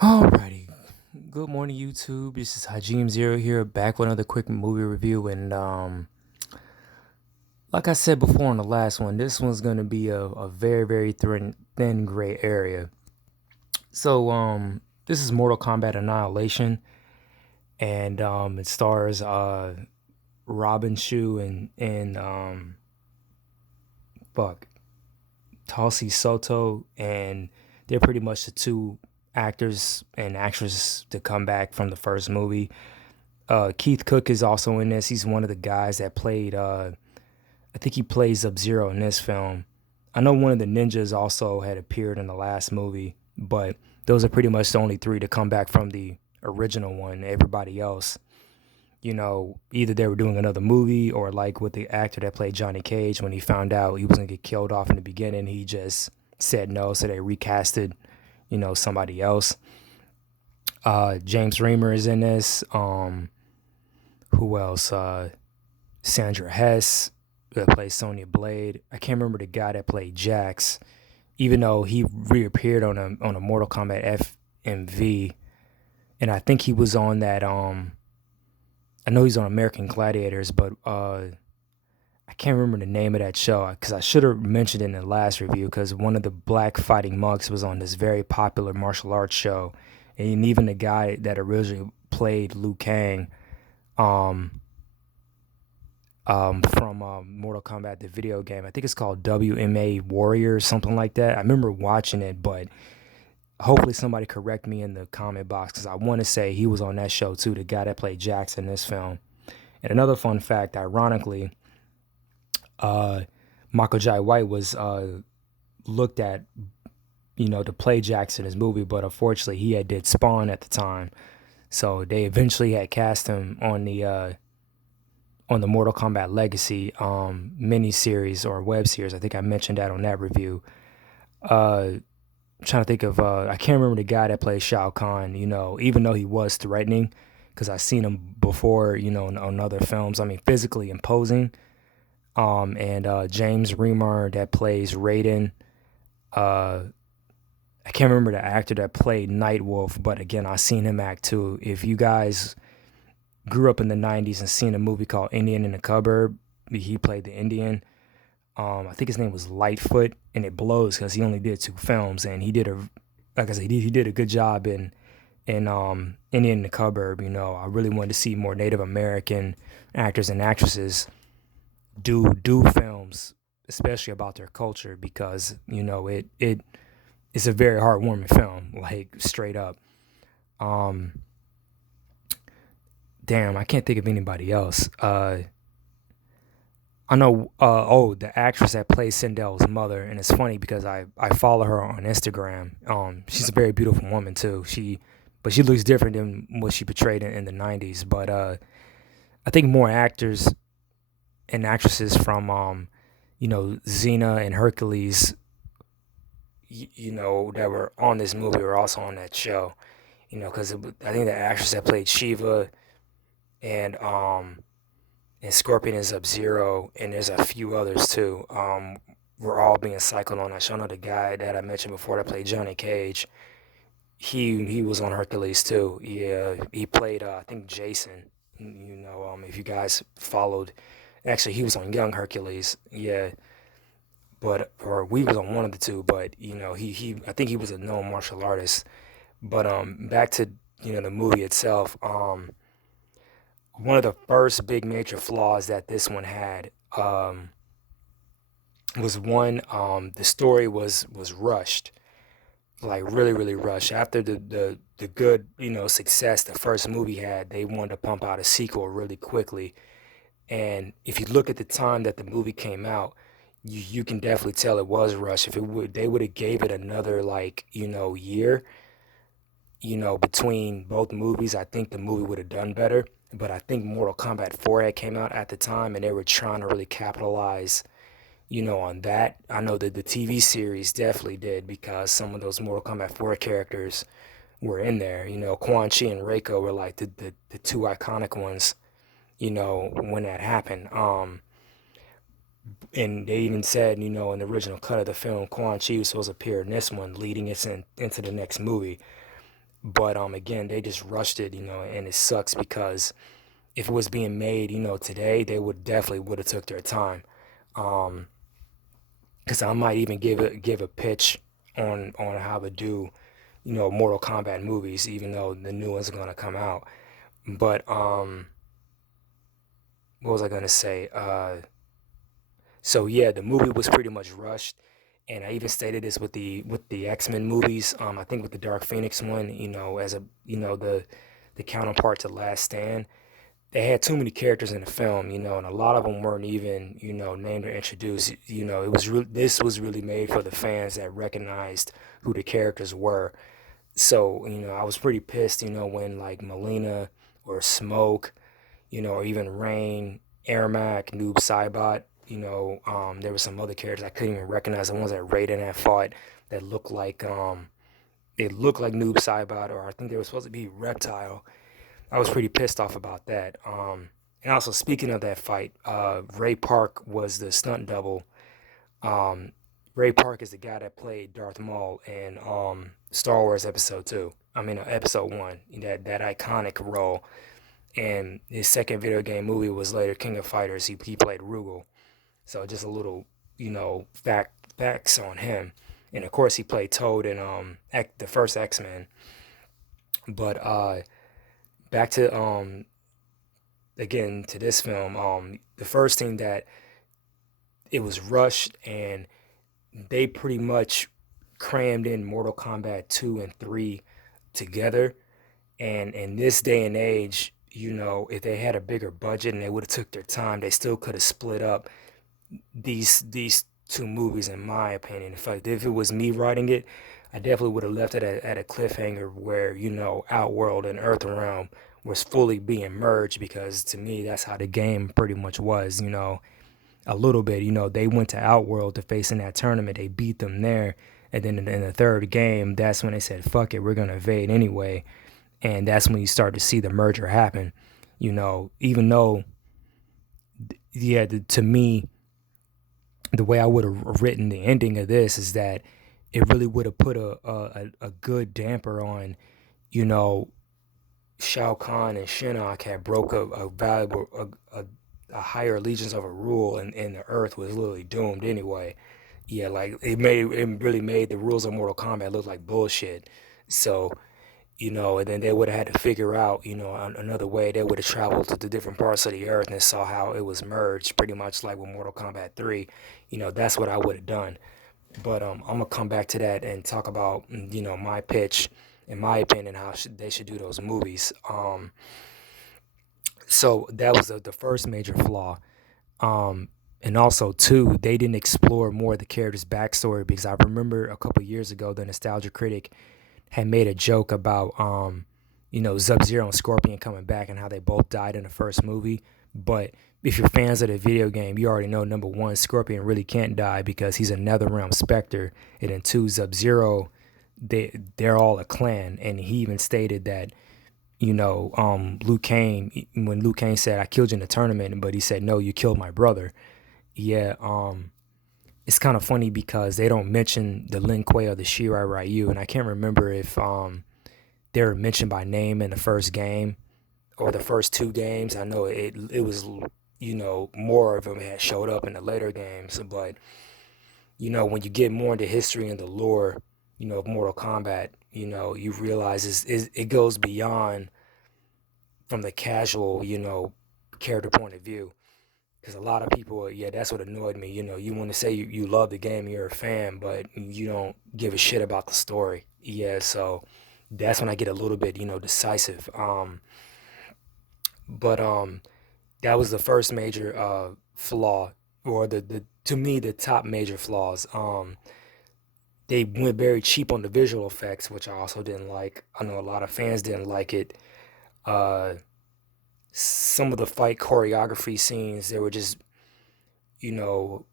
Alrighty, good morning YouTube. This is Hajim Zero here, back with another quick movie review. And like I said before on the last one, this one's gonna be a very thin gray area. So this is Mortal Kombat Annihilation, and it stars Robin Shou and fuck Talisa Soto, and they're pretty much the two actors and actresses to come back from the first movie. Keith Cook is also in this. He's one of the guys that played. I think he plays Sub Zero in this film. I know one of the ninjas also had appeared in the last movie, but those are pretty much the only three to come back from the original one. Everybody else, either they were doing another movie or like with the actor that played Johnny Cage, when he found out he was gonna get killed off in the beginning, he just said no, so they recasted, somebody else. James Remar is in this. Who else? Sandra Hess that plays Sonya Blade. I can't remember the guy that played Jax, even though he reappeared on a Mortal Kombat FMV, and I think he was on that. I know he's on American Gladiators, but I can't remember the name of that show because I should have mentioned it in the last review, because one of the black fighting monks was on this very popular martial arts show, and even the guy that originally played Liu Kang, um, from Mortal Kombat, the video game. I think it's called WMA Warrior or something like that. I remember watching it, but hopefully somebody correct me in the comment box, because I want to say he was on that show too, the guy that played Jax in this film. And another fun fact, ironically, Michael Jai White was looked at, to play Jax in his movie, but unfortunately he had did Spawn at the time, so they eventually had cast him on the Mortal Kombat Legacy mini series or web series. I think I mentioned that on that review. I'm trying to think of I can't remember the guy that plays Shao Kahn. Even though he was threatening, because I seen him before, on other films. I mean, physically imposing. And James Remar that plays Raiden. I can't remember the actor that played Nightwolf, but again, I seen him act too. If you guys grew up in the 90s and seen a movie called Indian in the Cupboard, he played the Indian. I think his name was Litefoot, and it blows because he only did 2 films, and he did like I said, he did a good job in Indian in the Cupboard. I really wanted to see more Native American actors and actresses do films, especially about their culture, because it's a very heartwarming film, like straight up. Um, Damn, I can't think of anybody else. I know. The actress that plays Sindel's mother, and it's funny because I follow her on Instagram. She's a very beautiful woman too. But she looks different than what she portrayed in the '90s. But I think more actors and actresses from Xena and Hercules, that were on this movie were also on that show. Because I think the actress that played Shiva and Scorpion is Sub Zero, and there's a few others too. We're all being cycled on that show. I know the guy that I mentioned before that played Johnny Cage. He was on Hercules too. Yeah, he played I think Jason. If you guys followed, actually he was on Young Hercules. Yeah, but or we was on one of the two. But he I think he was a known martial artist. But back to the movie itself. One of the first big major flaws that this one had, was one, the story was rushed, like really rushed. After the good success the first movie had, they wanted to pump out a sequel really quickly. And if you look at the time that the movie came out, you can definitely tell it was rushed. If they would have gave it another, like, year, between both movies, I think the movie would have done better. But I think Mortal Kombat 4 had came out at the time, and they were trying to really capitalize, on that. I know that the TV series definitely did, because some of those Mortal Kombat 4 characters were in there. Quan Chi and Reiko were like the two iconic ones, when that happened. And they even said, in the original cut of the film, Quan Chi was supposed to appear in this one, leading us into the next movie. But again, they just rushed it, and it sucks because if it was being made, today, they would have took their time. Um, because I might even give a pitch on how to do, Mortal Kombat movies, even though the new ones are gonna come out. But what was I gonna say? So yeah, the movie was pretty much rushed, and I even stated this with the X-Men movies. I think with the Dark Phoenix one, as a the counterpart to Last Stand, they had too many characters in the film, and a lot of them weren't even, named or introduced. This was really made for the fans that recognized who the characters were. So, I was pretty pissed, when like Melina or Smoke, or even Rain, Ermac, Noob Saibot, there were some other characters I couldn't even recognize, the ones that Raiden had fought that looked like it looked like Noob Saibot, or I think they were supposed to be Reptile. I was pretty pissed off about that. And also, speaking of that fight, Ray Park was the stunt double. Um, Ray Park is the guy that played Darth Maul in Star Wars Episode Two. I mean, Episode One, that iconic role. And his second video game movie was later King of Fighters. He played Rugal. So just a little, facts on him. And of course, he played Toad in the first X Men. But back to again to this film. The first thing that it was rushed, and they pretty much crammed in Mortal Kombat 2 and 3 together. And in this day and age, if they had a bigger budget and they would have took their time, they still could have split up these two movies, in my opinion. In fact, if it was me writing it, I definitely would have left it at a cliffhanger where, Outworld and Earthrealm was fully being merged, because to me, that's how the game pretty much was, a little bit. They went to Outworld to face in that tournament. They beat them there. And then in the third game, that's when they said, fuck it, we're going to invade anyway. And that's when you start to see the merger happen. Even though, yeah, to me, the way I would have written the ending of this is that it really would have put a good damper on, Shao Kahn and Shinnok had broke a valuable, a higher allegiance of a rule, and the Earth was literally doomed anyway. Yeah, like it really made the rules of Mortal Kombat look like bullshit. So, and then they would have had to figure out, another way. They would have traveled to the different parts of the Earth and saw how it was merged, pretty much like with Mortal Kombat 3. That's what I would have done. But I'm gonna come back to that and talk about, my pitch, in my opinion, how they should do those movies. So that was the first major flaw. And also, too, they didn't explore more of the character's backstory, because I remember a couple years ago, the Nostalgia Critic had made a joke about, Sub-Zero and Scorpion coming back and how they both died in the first movie. But if you're fans of the video game, you already know, number one, Scorpion really can't die because he's a NetherRealm Spectre. And then two, Sub-Zero, they're all a clan. And he even stated that, Liu Kang, when Liu Kang said, I killed you in the tournament, but he said, no, you killed my brother. Yeah, it's kind of funny because they don't mention the Lin Kuei or the Shirai Ryu, and I can't remember if they were mentioned by name in the first game or the first two games. I know it was, more of them had showed up in the later games, but when you get more into history and the lore, of Mortal Kombat, you realize it goes beyond from the casual, character point of view. Because a lot of people, yeah, that's what annoyed me. You want to say you love the game, you're a fan, but you don't give a shit about the story. Yeah, so that's when I get a little bit, decisive. But that was the first major flaw, or the to me the top major flaws. They went very cheap on the visual effects, which I also didn't like. I know a lot of fans didn't like it. Uh, some of the fight choreography scenes, they were just, you know,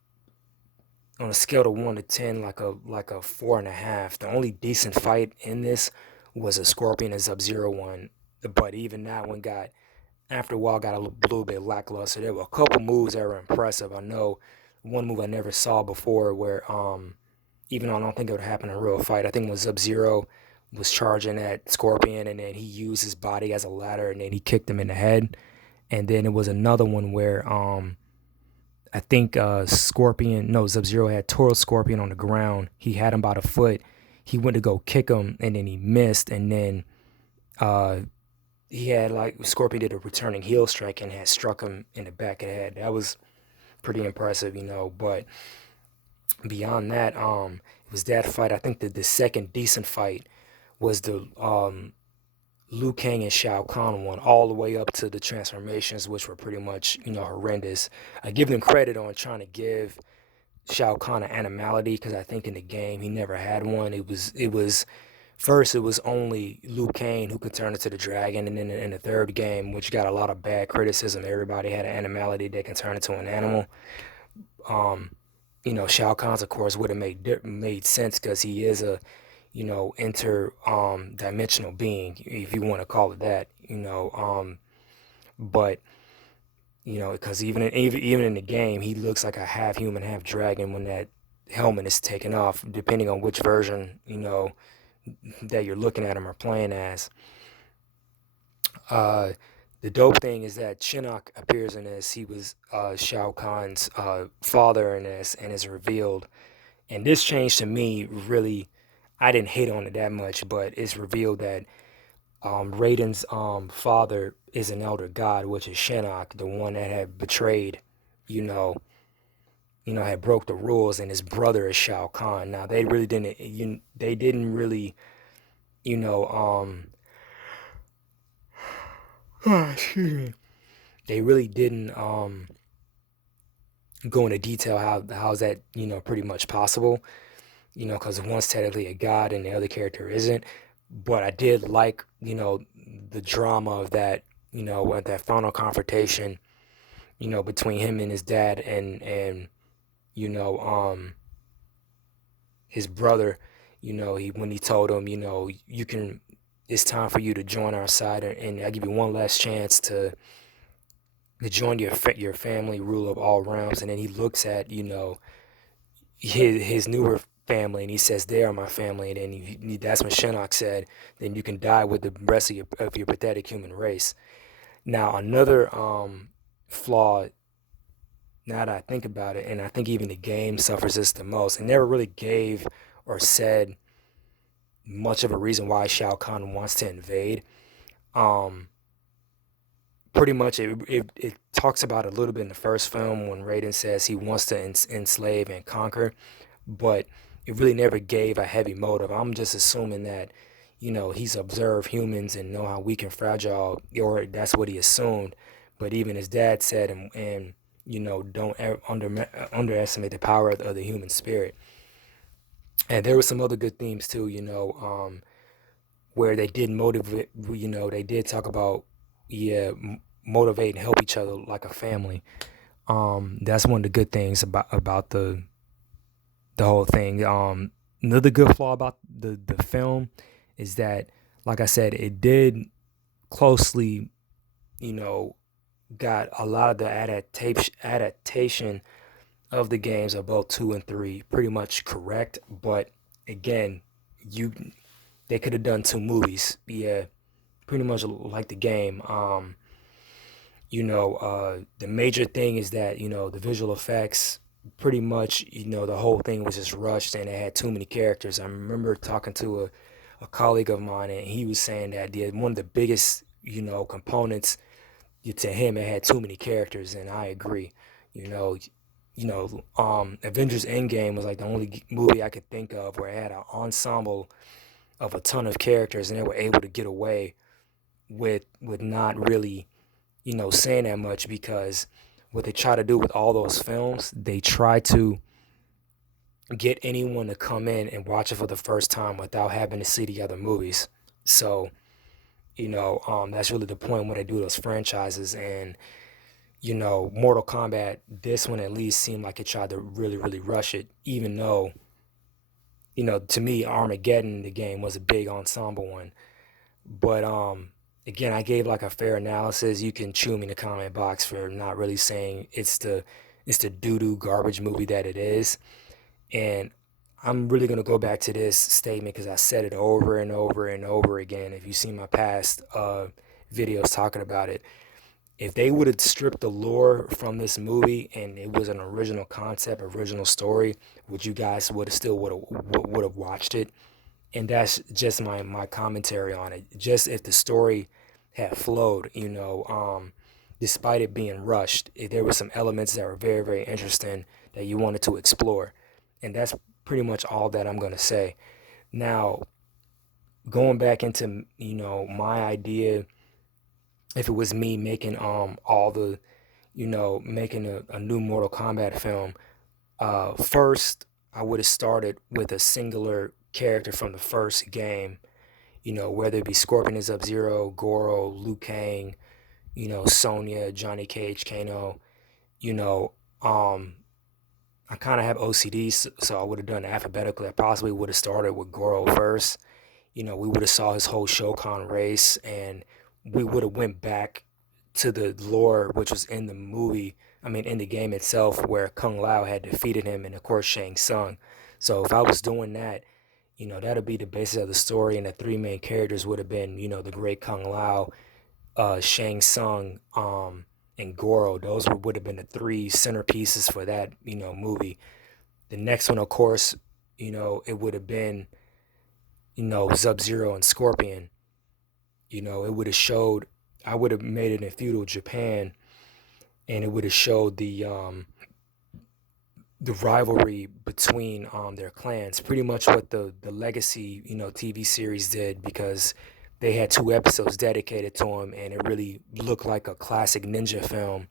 on a scale of 1 to 10, like a 4.5. The only decent fight in this was a Scorpion and Sub-Zero one, but even that one got, after a while, got a little bit lackluster. There were a couple moves that were impressive. I know one move I never saw before, where even though I don't think it would happen in a real fight, I think it was Sub-Zero was charging at Scorpion, and then he used his body as a ladder, and then he kicked him in the head. And then it was another one where I think Sub-Zero had Toro Scorpion on the ground. He had him by the foot. He went to go kick him, and then he missed, and then he had, like, Scorpion did a returning heel strike and had struck him in the back of the head. That was pretty impressive, but beyond that, it was that fight. I think that the second decent fight was the Liu Kang and Shao Kahn one, all the way up to the transformations, which were pretty much, horrendous. I give them credit on trying to give Shao Kahn an animality, because I think in the game he never had one. It was first it was only Liu Kang who could turn into the dragon, and then in the third game, which got a lot of bad criticism, everybody had an animality that can turn into an animal. Shao Kahn's, of course, would have made sense, because he is a dimensional being, if you want to call it that. But because even in the game, he looks like a half human, half dragon when that helmet is taken off, depending on which version that you're looking at him or playing as. The dope thing is that Shinnok appears in this. He was Shao Kahn's father in this, and is revealed. And this change to me, really, I didn't hate on it that much, but it's revealed that Raiden's father is an elder god, which is Shinnok, the one that had betrayed, had broke the rules, and his brother is Shao Kahn. Now they really didn't, they didn't really, excuse me, they really didn't go into detail how's that pretty much possible, because one's technically a god and the other character isn't. But I did like, the drama of that, at that final confrontation, between him and his dad, and his brother, when he told him, it's time for you to join our side, and I give you one last chance to join your family, rule of all realms. And then he looks at, his newer family, and he says, they are my family. And then that's when Shinnok said, then you can die with the rest of your pathetic human race. Now, another flaw, now that I think about it, and I think even the game suffers this the most, it never really gave or said much of a reason why Shao Kahn wants to invade. Pretty much it talks about a little bit in the first film when Raiden says he wants to enslave and conquer, but it really never gave a heavy motive. I'm just assuming that, he's observed humans and know how weak and fragile, or that's what he assumed. But even his dad said, and don't underestimate the power of the human spirit. And there were some other good themes too, where they did motivate, they did talk about, motivate and help each other like a family. That's one of the good things about the whole thing. Another good flaw about the film is that, like I said, it did closely, got a lot of the adaptation of the games of both 2 and 3 pretty much correct. But again, they could have done 2 movies. Yeah, pretty much like the game. The major thing is that, the visual effects, pretty much, the whole thing was just rushed, and it had too many characters. I remember talking to a colleague of mine, and he was saying that one of the biggest, components to him, it had too many characters, and I agree. Avengers Endgame was like the only movie I could think of where it had an ensemble of a ton of characters, and they were able to get away with not really, saying that much, because what they try to do with all those films, they try to get anyone to come in and watch it for the first time without having to see the other movies. So, that's really the point when they do those franchises. And, Mortal Kombat, this one at least seemed like it tried to really, really rush it, even though, to me, Armageddon, the game, was a big ensemble one. But, again, I gave like a fair analysis. You can chew me in the comment box for not really saying it's the doo-doo garbage movie that it is. And I'm really gonna go back to this statement because I said it over and over and over again. If you see my past videos talking about it, if they would have stripped the lore from this movie and it was an original concept, original story, would you guys would have still would have watched it? And that's just my commentary on it. Just if the story had flowed, despite it being rushed, there were some elements that were very, very interesting that you wanted to explore. And that's pretty much all that I'm gonna say. Now, going back into my idea, if it was me making all the making a new Mortal Kombat film, first I would have started with a singular character from the first game, whether it be Scorpion and Sub-Zero, Goro, Liu Kang, Sonya, Johnny Cage, Kano, you know, um, I kind of have OCD, so I would have done it alphabetically. I possibly would have started with Goro first. We would have saw his whole Shokan race, and we would have went back to the lore which was in the movie. I mean, in the game itself, where Kung Lao had defeated him, and of course Shang Tsung. So if I was doing that, that'd be the basis of the story, and the three main characters would have been, the great Kung Lao, Shang Tsung, and Goro. Those would have been the three centerpieces for that, movie. The next one, of course, it would have been, Sub-Zero and Scorpion. It would have showed. I would have made it in feudal Japan, and it would have showed the rivalry between their clans. Pretty much what the Legacy TV series did, because they had 2 episodes dedicated to him, and it really looked like a classic ninja film.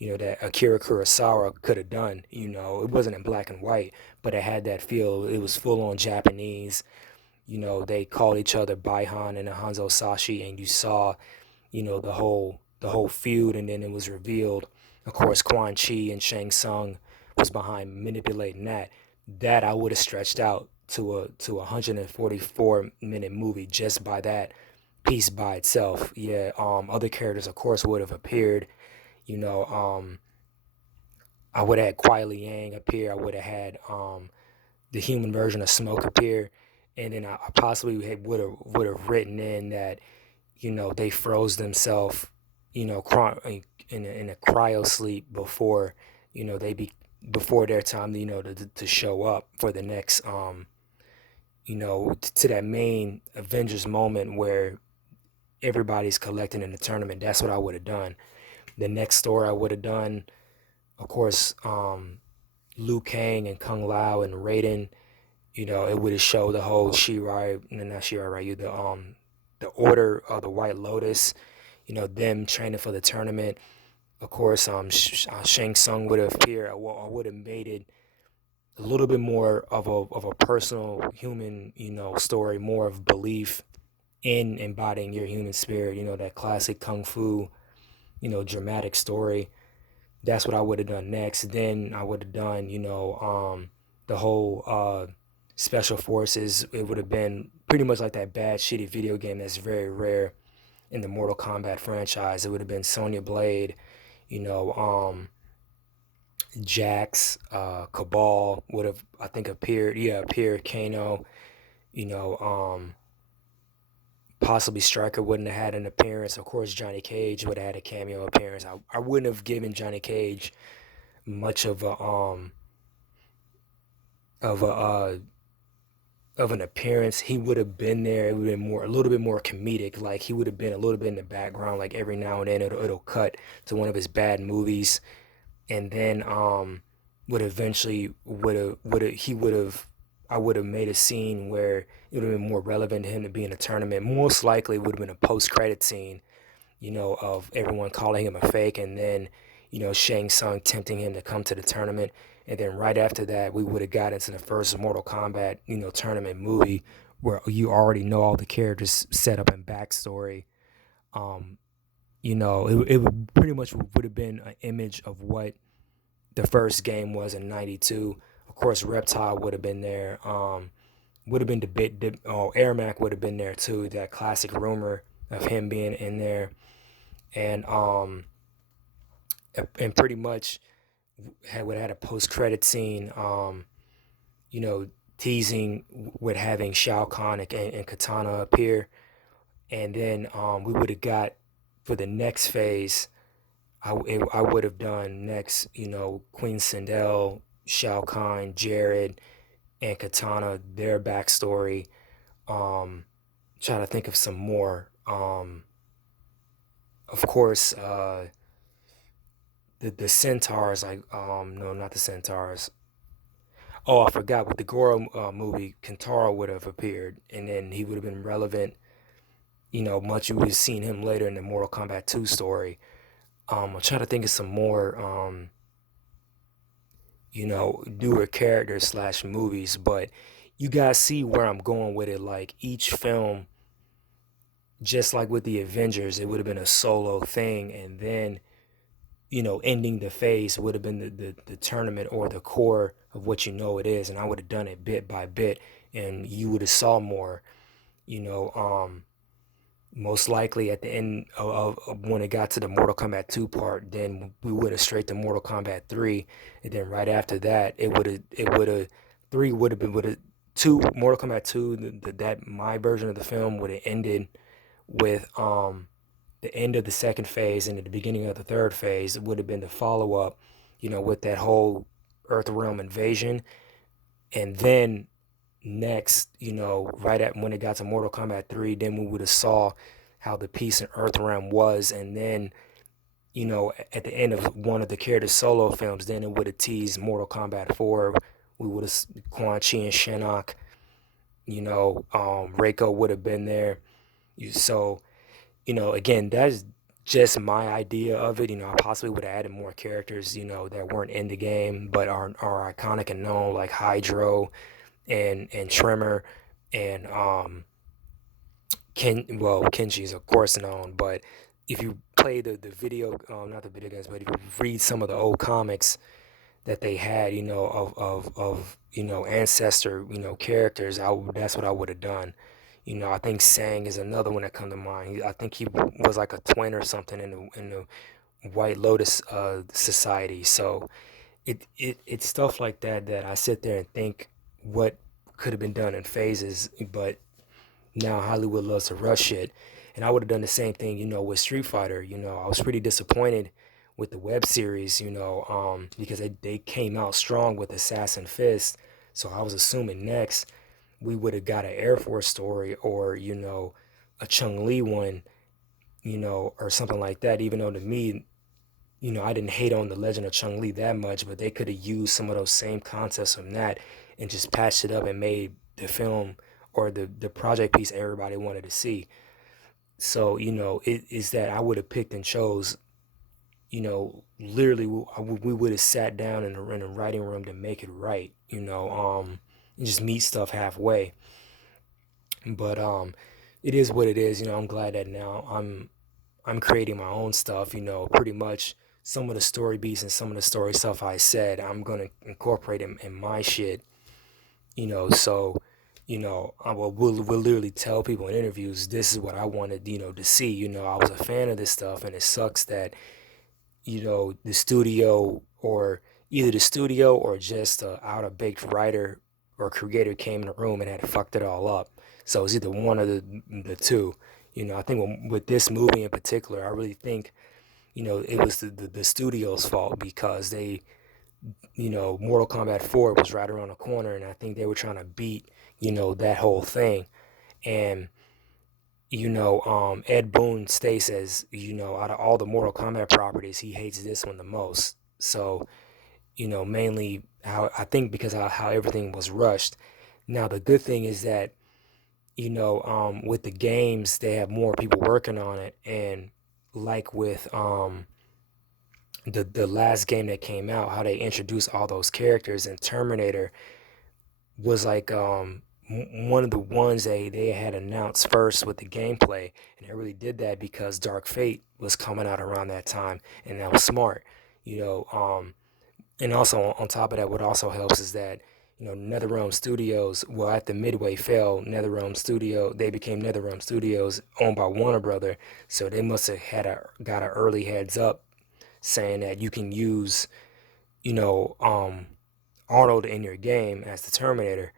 That Akira Kurosawa could have done. It wasn't in black and white, but it had that feel. It was full on Japanese. They called each other Baihan and Hanzo Sashi, and you saw, the whole feud, and then it was revealed. Of course, Quan Chi and Shang Tsung was behind manipulating that. That I would have stretched out to a 144-minute movie just by that piece by itself. Yeah. Other characters, of course, would have appeared. You know, I would have had Kuai Liang appear. I would have had the human version of Smoke appear, and then I possibly would have written in that they froze themselves, in a cryo sleep before they be before their time, to show up for the next to that main Avengers moment where everybody's collecting in the tournament. That's what I would have done. The next story I would have done, of course, Liu Kang and Kung Lao and Raiden. It would have showed the whole Shirai, no, not Shirai Ryu, the Order of the White Lotus. Them training for the tournament. Of course, Shang Tsung would have appeared. I would have made it a little bit more of a personal human, story, more of belief in embodying your human spirit. That classic kung fu, dramatic story. That's what I would have done next. Then I would have done, the whole special forces. It would have been pretty much like that bad, shitty video game that's very rare in the Mortal Kombat franchise. It would have been Sonya Blade, you know, Jax, Cabal would have, I think, appeared. Yeah, appeared. Kano, you know, possibly Stryker wouldn't have had an appearance. Of course, Johnny Cage would have had a cameo appearance. I wouldn't have given Johnny Cage much of a of an appearance. He would have been there. It would have been a little bit more comedic. Like he would have been a little bit in the background. Like every now and then it'll cut to one of his bad movies, and then would eventually would have I would have made a scene where it would have been more relevant to him to be in a tournament. Most likely it would have been a post credit scene, of everyone calling him a fake, and then, Shang Tsung tempting him to come to the tournament. And then right after that, we would have got into the first Mortal Kombat, tournament movie where you already know all the characters set up and backstory. Um, it would pretty much would have been an image of what the first game was in '92. Of course, Reptile would have been there. Would have been Ermac would have been there too. That classic rumor of him being in there, and pretty much would have had a post credit scene. You know, teasing with having Shao Kahn and Katana appear. And then we would have got, for the next phase, I would have done next, Queen Sindel, Shao Kahn, Jared, and Katana, their backstory. Trying to think of some more. Of course, the centaurs, like, no, not the centaurs. Oh, I forgot, with the Goro movie, Kentaro would have appeared, and then he would have been relevant. Much you would have seen him later in the Mortal Kombat 2 story. I'm trying to think of some more, newer characters slash movies, but you guys see where I'm going with it. Like, each film, just like with the Avengers, it would have been a solo thing, and then ending the phase would have been the tournament or the core of what it is, and I would have done it bit by bit, and you would have saw more. You know, Most likely at the end of when it got to the Mortal Kombat 2 part, then we would have straight to Mortal Kombat 3, and then right after that, it would have 3 would have 2 Mortal Kombat 2, that my version of the film would have ended with the end of the second phase and at the beginning of the third phase. It would have been the follow up, with that whole Earth Realm invasion. And then next, right at when it got to Mortal Kombat 3, then we would have saw how the peace in Earth Realm was. And then, at the end of one of the character solo films, then it would have teased Mortal Kombat 4. We would have Quan Chi and Shinnok, Reiko would have been there. So, again, that's just my idea of it. I possibly would have added more characters, that weren't in the game but are iconic and known, like Hydro and Tremor and Kenji is of course known. But if you play the video, not the video games, but if you read some of the old comics that they had, of ancestor, characters, that's what I would have done. I think Sang is another one that come to mind. I think he was like a twin or something in the White Lotus society. So it's stuff like that I sit there and think what could have been done in phases, but now Hollywood loves to rush it. And I would have done the same thing, with Street Fighter. I was pretty disappointed with the web series, because they came out strong with Assassin Fist. So I was assuming next we would have got an Air Force story, or, a Chung Li one, or something like that. Even though, to me, I didn't hate on the Legend of Chung Li that much, but they could have used some of those same concepts from that and just patched it up and made the film or the project piece everybody wanted to see. So, it is that I would have picked and chose, literally, we would have sat down in a writing room to make it right, and just meet stuff halfway. But it is what it is. I'm glad that now I'm creating my own stuff. Pretty much some of the story beats and some of the story stuff I said, I'm gonna incorporate in my shit. So we'll literally tell people in interviews, this is what I wanted, to see. I was a fan of this stuff, and it sucks that the studio, or either the studio or just a out of baked writer or creator, came in the room and had fucked it all up. So it's either one of the two. I think with this movie in particular, I really think it was the studio's fault, because they, Mortal Kombat 4 was right around the corner, and I think they were trying to beat, that whole thing. And, Ed Boon states, as, out of all the Mortal Kombat properties, he hates this one the most. So, mainly how I think because of how everything was rushed. Now, the good thing is that, with the games, they have more people working on it. And like with the last game that came out, how they introduced all those characters, and Terminator was like one of the ones they had announced first with the gameplay, and they really did that because Dark Fate was coming out around that time, and that was smart. you know and also on top of that, what also helps is that NetherRealm Studios, well, after Midway fell, they became NetherRealm Studios, owned by Warner Brother. So they must have got an early heads up saying that you can use, Arnold in your game as the Terminator.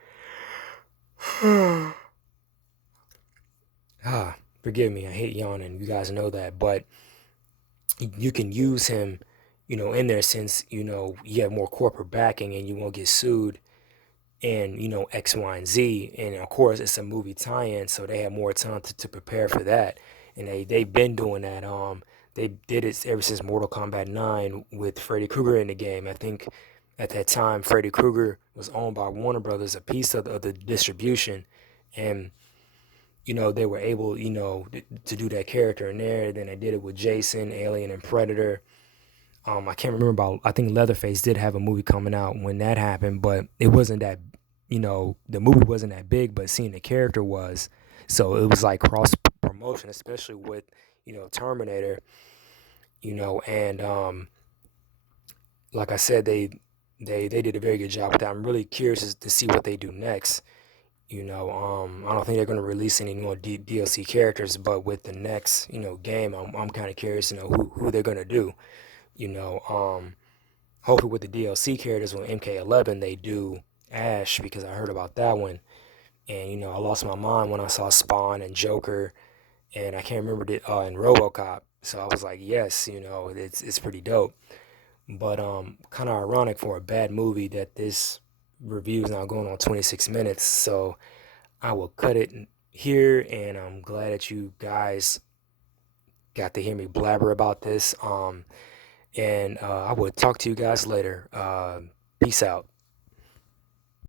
Ah, forgive me, I hate yawning. You guys know that, but you can use him, in there since you have more corporate backing and you won't get sued and X, Y, and Z. And of course, it's a movie tie-in, so they have more time to prepare for that. And they've been doing that. They did it ever since Mortal Kombat 9 with Freddy Krueger in the game. I think at that time Freddy Krueger was owned by Warner Brothers, a piece of the distribution, and they were able to do that character in there. Then they did it with Jason, Alien, and Predator. I can't remember about. I think Leatherface did have a movie coming out when that happened, but it wasn't that. The movie wasn't that big, but seeing the character was. So it was like cross promotion, especially with Terminator. And like I said, they did a very good job with that. I'm really curious to see what they do next. I don't think they're going to release any more DLC characters, but with the next game, I'm kind of curious to know who they're going to do. You know, hopefully with the DLC characters with MK11 they do Ash, because I heard about that one, and I lost my mind when I saw Spawn and Joker, and I can't remember in RoboCop. So I was like, yes, it's pretty dope. But kind of ironic for a bad movie that this review is now going on 26 minutes. So I will cut it here, and I'm glad that you guys got to hear me blabber about this. And I will talk to you guys later. Peace out.